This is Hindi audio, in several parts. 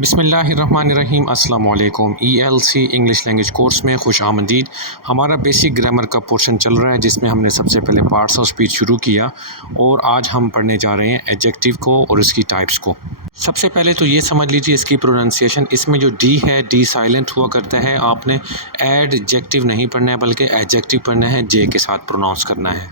बिस्मिल्लाहिर्रहमानिर्रहीम अस्सलाम वालेकुम। ELC इंग्लिश लैंग्वेज कोर्स में खुश आमदीद। हमारा बेसिक ग्रामर का पोर्शन चल रहा है जिसमें हमने सबसे पहले पार्ट्स ऑफ स्पीच शुरू किया और आज हम पढ़ने जा रहे हैं एडजेक्टिव को और इसकी टाइप्स को। सबसे पहले तो ये समझ लीजिए इसकी प्रोनाउंसिएशन। इसमें जो डी है, डी साइलेंट हुआ करता है। आपने एडजेक्टिव नहीं पढ़ना है बल्कि एडजेक्टिव पढ़ना है, जे के साथ प्रोनाउंस करना है।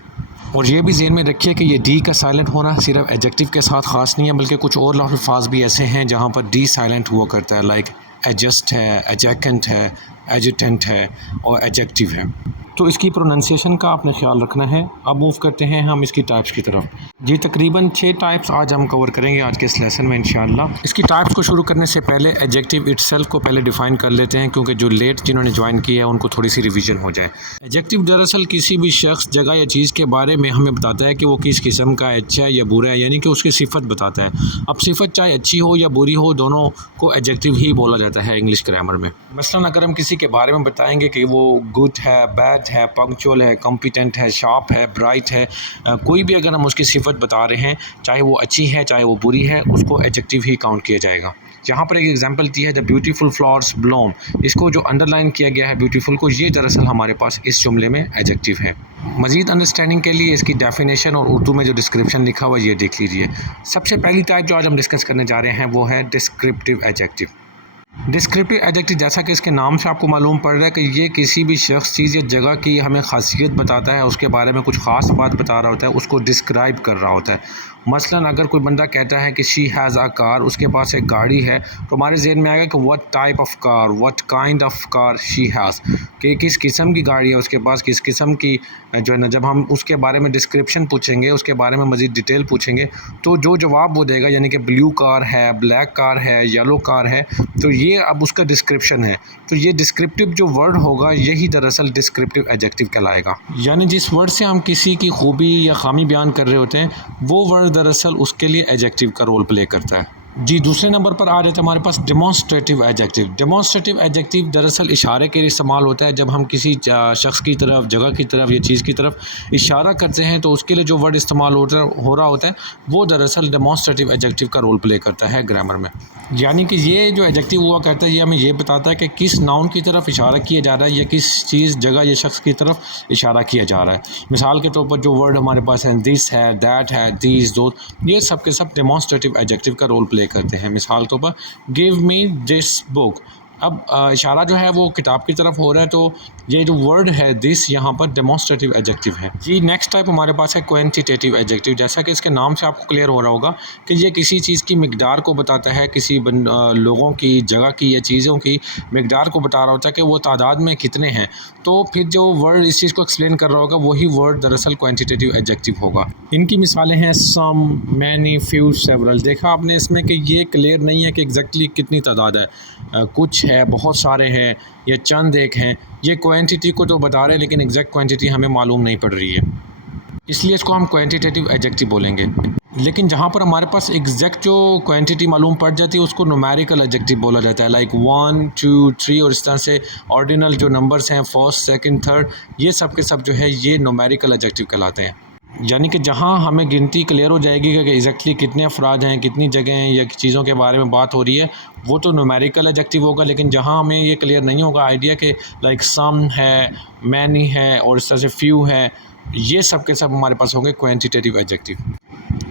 और ये भी ज़हन में रखिए कि ये डी का साइलेंट होना सिर्फ एडजेक्टिव के साथ ख़ास नहीं है बल्कि कुछ और अल्फाज भी ऐसे हैं जहाँ पर डी साइलेंट हुआ करता है, लाइक एडजस्ट है, एडजेकेंट है, एडजुटेंट है और एडजेक्टिव है। तो इसकी प्रोनाउंसिएशन का आपने ख्याल रखना है। अब मूव करते हैं हम इसकी टाइप्स की तरफ। जी तकरीबन 6 टाइप्स आज हम कवर करेंगे आज के इस लेसन में इंशाल्लाह। इसकी टाइप्स को शुरू करने से पहले एडजेक्टिव इटसेल्फ को पहले डिफ़ाइन कर लेते हैं क्योंकि जो लेट जिन्होंने ज्वाइन किया है उनको थोड़ी सी रिवीजन हो जाए। एडजेक्टिव दरअसल किसी भी शख्स, जगह या चीज़ के बारे में हमें बताता है कि वो किस किस्म का है, अच्छा है या बुरा है, यानी कि उसकी सिफत बताता है। अब सिफत चाहे अच्छी हो या बुरी हो, दोनों को एडजेक्टिव ही बोला जाता है इंग्लिश ग्रामर में। मसलन अगर हम किसी के बारे में बताएंगे कि वो गुड है, बैड है, पंक्चुअल है, कॉम्पिटेंट है, शार्प है, ब्राइट है, कोई भी अगर हम उसकी सिफत बता रहे हैं, चाहे वो अच्छी है चाहे वो बुरी है, उसको एडजेक्टिव ही काउंट किया जाएगा। यहाँ पर एक एग्जांपल दी है, द ब्यूटीफुल फ्लावर्स ब्लूम। इसको जो अंडरलाइन किया गया है ब्यूटीफुल को, ये दरअसल हमारे पास इस जुमले में एडजेक्टिव है। मज़ीद अंडरस्टैंडिंग के लिए इसकी डेफिनेशन और उर्दू में जो डिस्क्रिप्शन लिखा हुआ है ये देख लीजिए। सबसे पहली टाइप जो आज हम डिस्कस करने जा रहे हैं वो है डिस्क्रिप्टिव एडजेक्टिव। डिस्क्रिप्टिव एडजेक्टिव, जैसा कि इसके नाम से आपको मालूम पड़ रहा है कि ये किसी भी शख्स, चीज़ या जगह की हमें खासियत बताता है, उसके बारे में कुछ ख़ास बात बता रहा होता है, उसको डिस्क्राइब कर रहा होता है। मसलन अगर कोई बंदा कहता है कि शी हैज़ अ कार, उसके पास एक गाड़ी है, तो हमारे जहन में आएगा कि what type of car, what kind of car she has, कि किस किस्म की गाड़ी है उसके पास, किस किस्म की जो है ना। जब हम उसके बारे में डिस्क्रिप्शन पूछेंगे, उसके बारे में मज़ीद डिटेल पूछेंगे, तो जो जवाब वो देगा, यानी कि ब्लू कार है, ब्लैक कार है, येलो कार है, तो ये अब उसका डिस्क्रिप्शन है। तो ये डिस्क्रिप्टिव जो वर्ड होगा यही दरअसल डिस्क्रिप्टिव एडजेक्टिव कहलाएगा। यानी जिस वर्ड से हम किसी की खूबी या खामी बयान कर रहे होते हैं, वो वर्ड दरअसल उसके लिए एडजेक्टिव का रोल प्ले करता है। जी दूसरे नंबर पर आ रहे थे हमारे पास डेमोन्स्ट्रेटिव एडजेक्टिव। डेमोन्स्ट्रेटिव एडजेक्टिव दरअसल इशारे के लिए इस्तेमाल होता है। जब हम किसी शख्स की तरफ, जगह की तरफ या चीज़ की तरफ इशारा करते हैं तो उसके लिए जो वर्ड इस्तेमाल हो रहा होता है वो दरअसल डेमोन्स्ट्रेटिव एडजेक्टिव का रोल प्ले करता है ग्रामर में। यानी कि ये जो एडजेक्टिव हुआ करता है ये हमें ये बताता है कि किस नाउन की तरफ इशारा किया जा रहा है या किस चीज़, जगह या शख्स की तरफ इशारा किया जा रहा है। मिसाल के तौर पर जो वर्ड हमारे पास है, दिस है, दैट है, दीज, दो, ये सब के सब डेमोन्स्ट्रेटिव एडजेक्टिव का रोल प्ले करते हैं। मिसाल तौर पर गिव मी दिस बुक। अब इशारा जो है वो किताब की तरफ हो रहा है, तो ये जो वर्ड है दिस यहाँ पर डेमोन्स्ट्रेटिव एडजेक्टिव है। जी नेक्स्ट टाइप हमारे पास है क्वांटिटेटिव एडजेक्टिव। जैसा कि इसके नाम से आपको क्लियर हो रहा होगा कि ये किसी चीज़ की मिकदार को बताता है, किसी लोगों की, जगह की या चीज़ों की मिकदार को बता रहा होता है कि वो तादाद में कितने हैं। तो फिर जो वर्ड इस चीज़ को एक्सप्लेन कर रहा होगा वही वर्ड दरअसल क्वांटिटेटिव एडजेक्टिव होगा। इनकी मिसालें हैं सम, मैनी, फ्यू, सेवरल। देखा आपने इसमें कि ये क्लियर नहीं है कि एग्जैक्टली कितनी तादाद है, कुछ है, बहुत सारे हैं या चंद एक हैं। ये क्वांटिटी को तो बता रहे हैं लेकिन एग्जैक्ट क्वांटिटी हमें मालूम नहीं पड़ रही है, इसलिए इसको हम क्वांटिटेटिव एडजेक्टिव बोलेंगे। लेकिन जहाँ पर हमारे पास एग्जैक्ट जो क्वांटिटी मालूम पड़ जाती है उसको न्यूमेरिकल एडजेक्टिव बोला जाता है, लाइक 1, 2, 3 और इस तरह से ऑर्डिनल जो नंबर्स हैं, फर्स्ट, सेकंड, थर्ड, ये सब के सब जो है ये न्यूमेरिकल एडजेक्टिव कहलाते हैं। यानी कि जहाँ हमें गिनती क्लियर हो जाएगी कि एग्जैक्टली कितने अफराद हैं, कितनी जगह हैं या चीज़ों के बारे में बात हो रही है, वो तो न्यूमेरिकल एडजेक्टिव होगा। लेकिन जहाँ हमें ये क्लियर नहीं होगा आइडिया कि लाइक सम है, मैनी है और इस तरह से फ्यू है, ये सब के सब हमारे पास होंगे क्वांटिटेटिव एडजेक्टिव।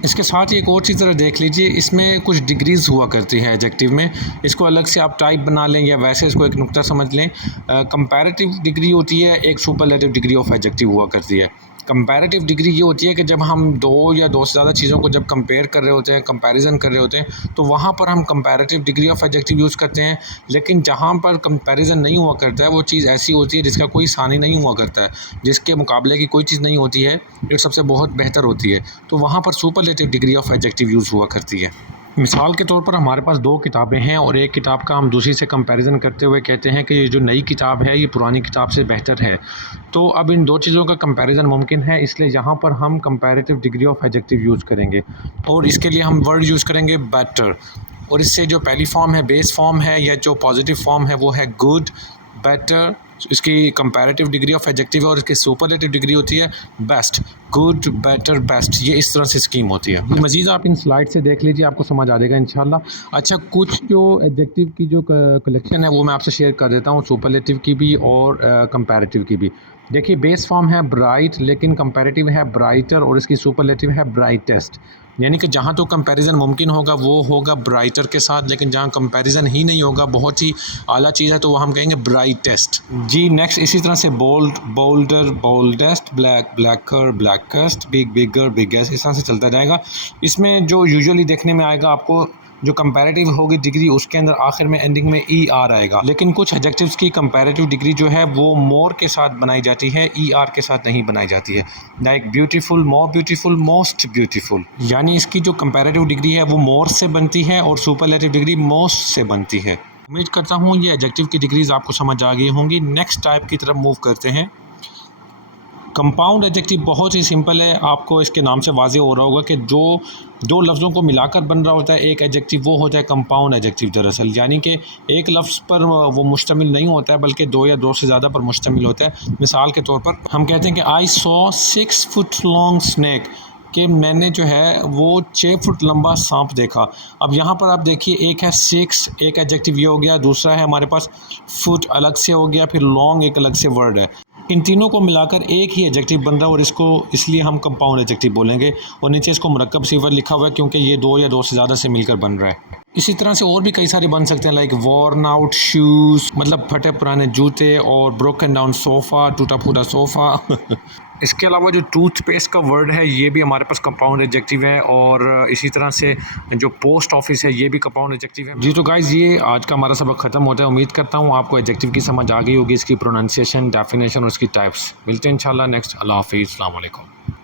इसके साथ ही एक और चीज़ ज़रा देख लीजिए, इसमें कुछ डिग्रीज़ हुआ करती है एडजेक्टिव में। इसको अलग से आप टाइप बना लें या वैसे इसको एक नुक्ता समझ लें। कंपैरेटिव डिग्री होती है, एक सुपरलेटिव डिग्री ऑफ एडजेक्टिव हुआ करती है। कंपैरेटिव डिग्री ये होती है कि जब हम दो या दो से ज़्यादा चीज़ों को जब कंपेयर कर रहे होते हैं, कंपैरिजन कर रहे होते हैं, तो वहाँ पर हम comparative degree of adjective use करते हैं। लेकिन जहाँ पर कंपैरिजन नहीं हुआ करता है वो चीज़ ऐसी होती है जिसका कोई सानी नहीं हुआ करता है, जिसके मुकाबले की कोई चीज़ नहीं होती है, जो सबसे बहुत बेहतर होती है, तो वहाँ पर superlative degree of adjective use हुआ करती है। मिसाल के तौर पर हमारे पास 2 किताबें हैं और एक किताब का हम दूसरी से कंपैरिजन करते हुए कहते हैं कि ये जो नई किताब है ये पुरानी किताब से बेहतर है। तो अब इन 2 चीज़ों का कंपैरिजन मुमकिन है, इसलिए यहाँ पर हम comparative degree of adjective use करेंगे और इसके लिए हम वर्ड यूज़ करेंगे बेटर। और इससे जो पहली फॉर्म है, बेस फॉर्म है, या जो पॉजिटिव फॉर्म है वो है गुड, बेटर, इसकी कंपैरेटिव डिग्री ऑफ एडजेक्टिव है और इसकी सुपरलेटिव डिग्री होती है बेस्ट, गुड, बेटर, बेस्ट। ये इस तरह से स्कीम होती है। मज़ीद आप इन स्लाइड से देख लीजिए, आपको समझ आ जाएगा इंशाल्लाह। अच्छा, कुछ जो एडजेक्टिव की जो कलेक्शन है वो मैं आपसे शेयर कर देता हूँ, सुपरलेटिव की भी और कंपैरेटिव की भी। देखिए, बेस फॉर्म है ब्राइट, लेकिन कंपैरेटिव है ब्राइटर और इसकी सुपरलेटिव है ब्राइटेस्ट। यानी कि जहाँ तो कंपैरिजन मुमकिन होगा वो होगा ब्राइटर के साथ, लेकिन जहाँ कंपैरिजन ही नहीं होगा, बहुत ही आला चीज़ है, तो वो हम कहेंगे ब्राइटेस्ट। जी नेक्स्ट, इसी तरह से bold, bolder, boldest, black, blacker, blackest, big, bigger, biggest, इस तरह से चलता जाएगा। इसमें जो यूजुअली देखने में आएगा आपको, जो कंपैरेटिव होगी डिग्री, उसके अंदर आखिर में एंडिंग में ई आर आएगा। लेकिन कुछ एडजेक्टिव्स की कंपैरेटिव डिग्री जो है वो मोर के साथ बनाई जाती है, ई आर के साथ नहीं बनाई जाती है। Like beautiful, more beautiful, most beautiful. यानी इसकी जो कंपैरेटिव डिग्री है वो मोर से बनती है और सुपरलेटिव डिग्री मोस्ट से बनती है। उम्मीद करता हूँ ये एडजेक्टिव की डिग्रीज आपको समझ आ गई होंगी। नेक्स्ट टाइप की तरफ मूव करते हैं। कंपाउंड एडजेक्टिव बहुत ही सिंपल है, आपको इसके नाम से वाज़ेह हो रहा होगा कि जो दो लफ्ज़ों को मिलाकर बन रहा होता है एक एडजेक्टिव, वो होता है कंपाउंड एडजेक्टिव दरअसल। यानी कि एक लफ्ज़ पर वो मुश्तमिल नहीं होता है, बल्कि दो या दो से ज़्यादा पर मुश्तमिल होता है। मिसाल के तौर पर हम कहते हैं कि I saw 6 foot long snake, कि मैंने जो है वो 6 फुट लंबा सांप देखा। अब यहाँ पर आप देखिए, एक है 6, एक एडजेक्टिव ये हो गया, दूसरा है हमारे पास फुट अलग से हो गया, फिर लॉन्ग एक अलग से वर्ड है। इन तीनों को मिलाकर एक ही एडजेक्टिव बन रहा है और इसको इसलिए हम कंपाउंड एडजेक्टिव बोलेंगे। और नीचे इसको मुरक्कब सिफर लिखा हुआ है क्योंकि ये दो या दो से ज़्यादा से मिलकर बन रहा है। इसी तरह से और भी कई सारे बन सकते हैं, लाइक वॉर्न आउट शूज़, मतलब फटे पुराने जूते, और ब्रोकन डाउन सोफ़ा, टूटा फूटा सोफ़ा। इसके अलावा जो टूथपेस्ट का वर्ड है ये भी हमारे पास कंपाउंड एडजेक्टिव है, और इसी तरह से जो पोस्ट ऑफिस है ये भी कंपाउंड एडजेक्टिव है। जी तो गाइज़, ये आज का हमारा सबक ख़त्म होता है। उम्मीद करता हूँ आपको एडजेक्टिव की समझ आ गई होगी, इसकी प्रोनाउंसिएशन, डेफिनेशन और इसकी टाइप्स। मिलते हैं इंशाल्लाह नेक्स्ट। अल्लाह हाफ़िज़, अस्सलाम वालेकुम।